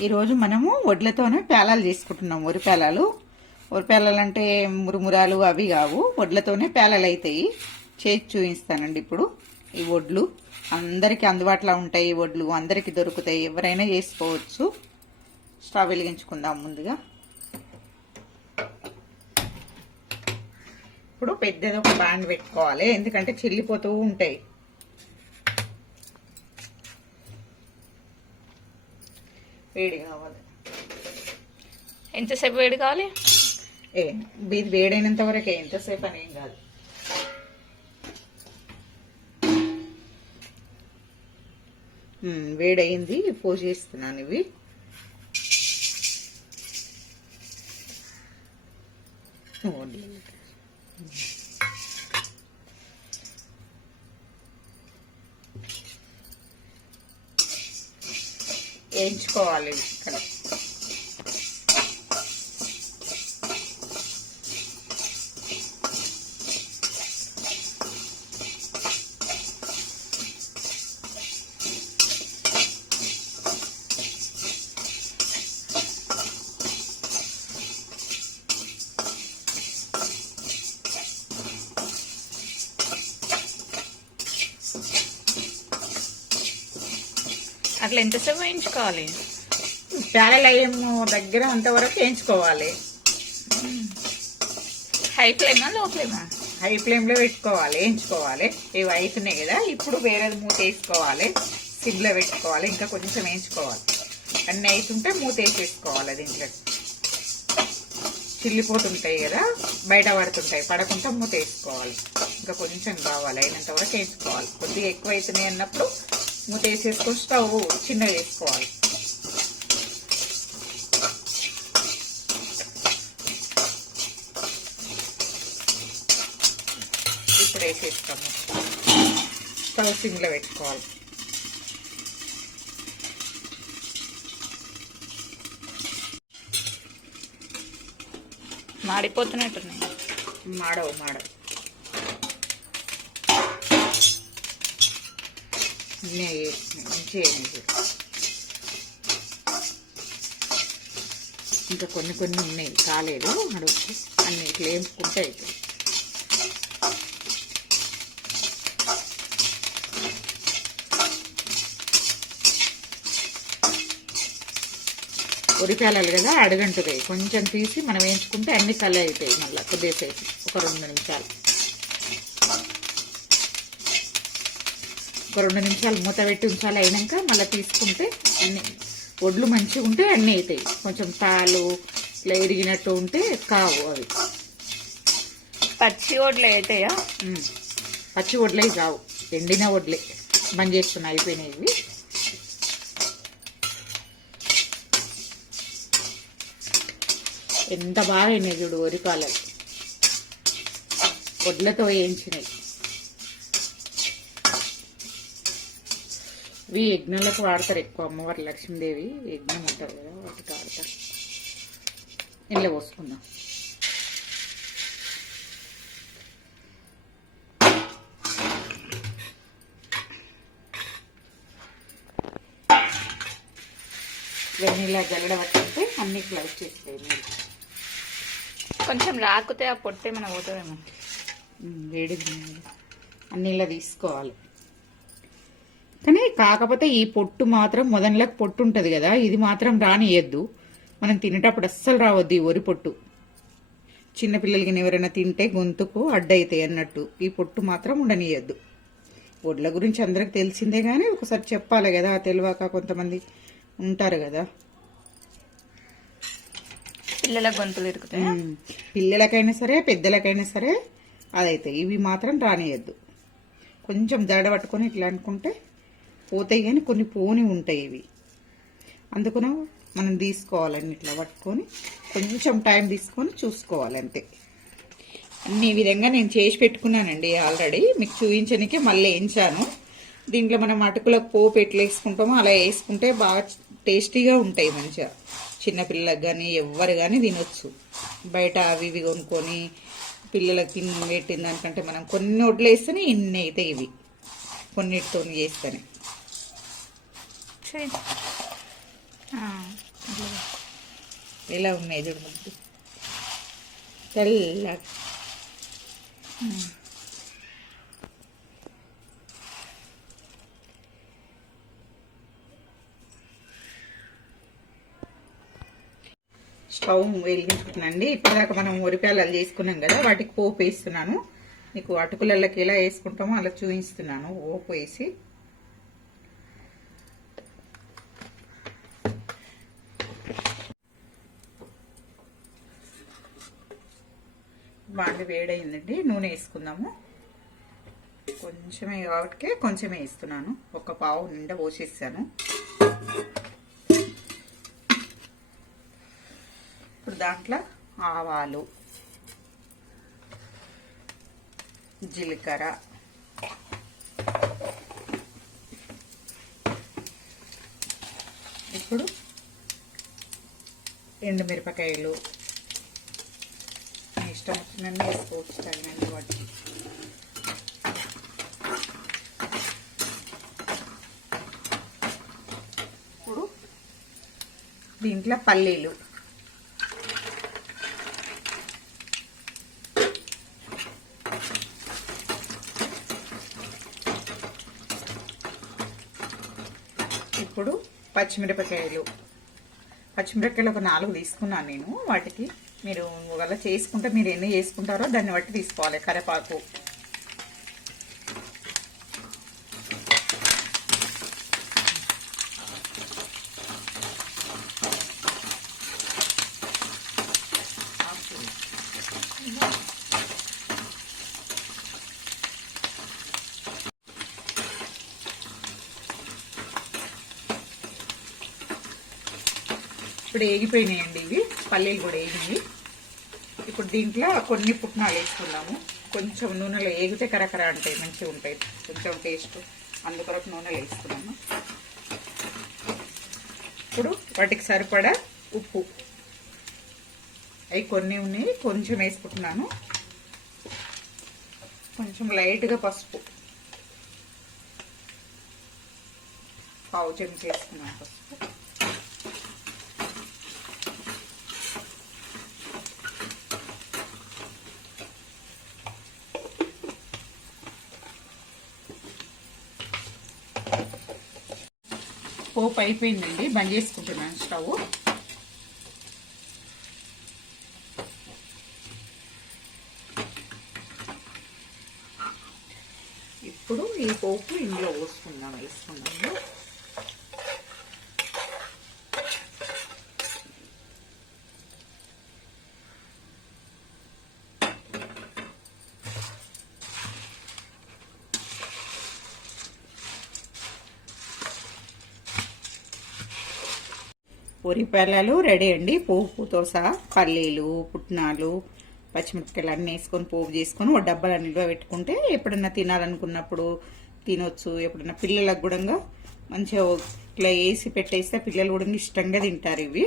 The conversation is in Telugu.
ఈరోజు మనము వడ్లతోనే పేలాలు చేసుకుంటున్నాం. వరి పేలాలు. వరి పేలాలు అంటే మురుమురాలు అవి కావు, వడ్లతోనే పేలాలు అవుతాయి. చేసి చూపిస్తానండి. ఇప్పుడు ఈ వడ్లు అందరికీ అందుబాటులో ఉంటాయి. ఈ వడ్లు అందరికీ దొరుకుతాయి, ఎవరైనా చేసుకోవచ్చు. స్టవ్ వెలిగించుకుందాం. ముందుగా ఇప్పుడు పెద్దది ఒక బాండ్ పెట్టుకోవాలి, ఎందుకంటే చిల్లిపోతూ ఉంటాయి. వేడి కావాలి. ఎంతసేపు వేడి కావాలి? ఇది వేడైనంత వరకే, ఎంతసేపు అని ఏం కాదు. వేడయింది, పోసేస్తున్నాను ఇవి. వేయించుకోవాలి ఇక్కడ. అట్లా ఎంతసేపు వేయించుకోవాలి? పేలలేమో దగ్గర అంతవరకు వేయించుకోవాలి. హై ఫ్లేమా లో ఫ్లేమా? హై ఫ్లేమ్లో పెట్టుకోవాలి, వేయించుకోవాలి. ఇవి అవుతున్నాయి కదా, ఇప్పుడు వేరేది మూత వేసుకోవాలి. సిమ్లో పెట్టుకోవాలి, ఇంకా కొంచెం వేయించుకోవాలి. అన్నీ అవుతుంటే మూత వేసేసుకోవాలి. దీంట్లో చిల్లిపోతుంటాయి కదా, బయట పడుతుంటాయి, పడకుండా మూత వేసుకోవాలి. ఇంకా కొంచెం కావాలి, అయినంత వరకు వేసుకోవాలి. కొద్దిగా ఎక్కువ అవుతున్నాయి అన్నప్పుడు మూత వేసేసుకొని స్టవ్ చిన్నగా వేసుకోవాలి. ఇప్పుడు వేసేస్తాము. స్టవ్ సిమ్లో పెట్టుకోవాలి. మాడిపోతున్నట్టున్నాయి. మాడవు. మంచిగా ఇంకా కొన్ని ఉన్నాయి, కాలేదు. అడుగు అన్ని ఇట్లా వేపుకుంటే అవుతుంది. ఉరికాలాలి కదా, అడగంటుతాయి. కొంచెం తీసి మనం వేయించుకుంటే అన్ని కళ్ళ అవుతాయి. మళ్ళీ కొద్దిసేపు ఒక 2 నిమిషాలు, ఒక 2 నిమిషాలు మూత పెట్టి ఉంచాలి. అయినాక మళ్ళీ తీసుకుంటే అన్ని వడ్లు మంచిగా ఉంటే అన్నీ అవుతాయి. కొంచెం తాలు ఇట్లా ఇరిగినట్టు ఉంటే కావు అవి. పచ్చి వడ్లు అవుతాయా? పచ్చి వడ్లే కావు, ఎండిన వడ్లే. బంద్ చేస్తున్నా, అయిపోయినాయి ఇవి. ఎంత బాగా అయినాయి చూడు వరిపాలలు, వడ్లతో వేయించినాయి. ఇవి యజ్ఞాలకు వాడతారు ఎక్కువ. అమ్మవారు లక్ష్మీదేవి యజ్ఞం ఉంటారు కదా, వాటికి వాడతారు. ఇంట్లో పోసుకుందాం. వెన్నీలా జల్లడ పట్టుకుంటే అన్ని క్లౌజ్ చేస్తాయి. మీరు కొంచెం రాకుతే ఆ పొట్టే మన పోతుందేమో. వేడి అన్ని ఇలా తీసుకోవాలి. కానీ కాకపోతే ఈ పొట్టు మాత్రం మొదన్లకు పొట్టు ఉంటుంది కదా, ఇది మాత్రం రానియద్దు. మనం తినేటప్పుడు అస్సలు రావద్దు ఈ వరి పొట్టు. చిన్నపిల్లలకి ఎవరైనా తింటే గొంతుకు అడ్డయితాయి అన్నట్టు. ఈ పొట్టు మాత్రం ఉండనియద్దు. వడ్ల గురించి అందరికి తెలిసిందే, కానీ ఒకసారి చెప్పాలి కదా, తెలియక కొంతమంది ఉంటారు కదా. పిల్లల గొంతులు ఇరుకుతాయి. పిల్లలకైనా సరే పెద్దలకైనా సరే అదైతే. ఇవి మాత్రం రానియద్దు. కొంచెం జడ పట్టుకొని ఇట్లా అనుకుంటే పోతాయి, కానీ కొన్ని పోని ఉంటాయి ఇవి. అందుకని మనం తీసుకోవాలని ఇట్లా పట్టుకొని కొంచెం టైం తీసుకొని చూసుకోవాలి అంతే. అన్ని విధంగా నేను చేసి పెట్టుకున్నానండి ఆల్రెడీ, మీకు చూపించడానికే మళ్ళీ వేయించాను. దీంట్లో మనం అటుకులకు పోపు ఎట్లా వేసుకుంటామో అలా వేసుకుంటే బాగా టేస్టీగా ఉంటాయి. మంచిగా చిన్నపిల్లలకు కానీ ఎవ్వరు కానీ తినొచ్చు. బయట అవి ఇవి కొనుక్కొని పిల్లలకి పెట్టిన దానికంటే మనం కొన్ని వడ్లు వేస్తేనే ఇన్ని అయితే ఇవి కొన్నిటితో చేస్తేనే. ఎలా ఉన్నాయి చూడు ముద్దు తెల్ల. స్టవ్ వెలిగించుకుంటున్నాండి. ఇప్పటిదాకా మనం వరిపేలాలు చేసుకున్నాం కదా, వాటికి పోపు వేస్తున్నాను. నీకు అటుకులకి ఎలా వేసుకుంటామో అలా చూపిస్తున్నాను. పోపు వేసి బాగా వేడైందండి. నూనె వేసుకుందాము. కొంచెమే కాబట్టి కొంచెమే వేస్తున్నాను. ఒక పావు నిండా పోసేసాను. ఇప్పుడు దాంట్లో ఆవాలు, జీలకర్ర, ఇప్పుడు ఎండుమిరపకాయలు, ఇష్టం వచ్చినన్ని వేసుకోవచ్చు, తగినంత వాటి. ఇప్పుడు దీంట్లో పల్లీలు, ఇప్పుడు పచ్చిమిరపకాయలు ఒక 4 తీసుకున్నాను నేను. వాటికి మీరు ఒకవేళ చేసుకుంటే మీరు ఎన్ని చేసుకుంటారో దాన్ని బట్టి తీసుకోవాలి. కరివేపాకు, ఇప్పుడు వేగిపోయినాయండి ఇవి. పల్లీలు కూడా వేగినాయి. ఇప్పుడు దీంట్లో కొన్ని పుట్నాలు వేసుకున్నాము. కొంచెం నూనెలో వేగితే కరకర ఉంటాయి, మంచిగా ఉంటాయి, కొంచెం టేస్ట్. అందుకొరకు నూనెలో వేసుకున్నాము. ఇప్పుడు వాటికి సరిపడా ఉప్పు, అవి కొన్ని ఉన్నాయి, కొంచెం వేసుకుంటున్నాను. కొంచెం లైట్గా పసుపు, పావు చెంచా వేసుకున్నాను పసుపు. పోపు అయిపోయిందండి. బంద్ చేసుకుంటున్నాను స్టవ్. ఇప్పుడు ఈ పోపు ఇందులో వేసుకున్నాము. వరిపేలాలు రెడీ అండి. పోపుతో సహా పల్లీలు, పుట్నాలు, పచ్చిమిరపకాయలు అన్నీ వేసుకొని పోపు చేసుకొని ఒక డబ్బాలో నిల్వ పెట్టుకుంటే ఎప్పుడన్నా తినాలనుకున్నప్పుడు తినొచ్చు. ఎప్పుడన్నా పిల్లలకు కూడా మంచిగా ఇట్లా వేసి పెట్టేస్తే పిల్లలు కూడా ఇష్టంగా తింటారు ఇవి.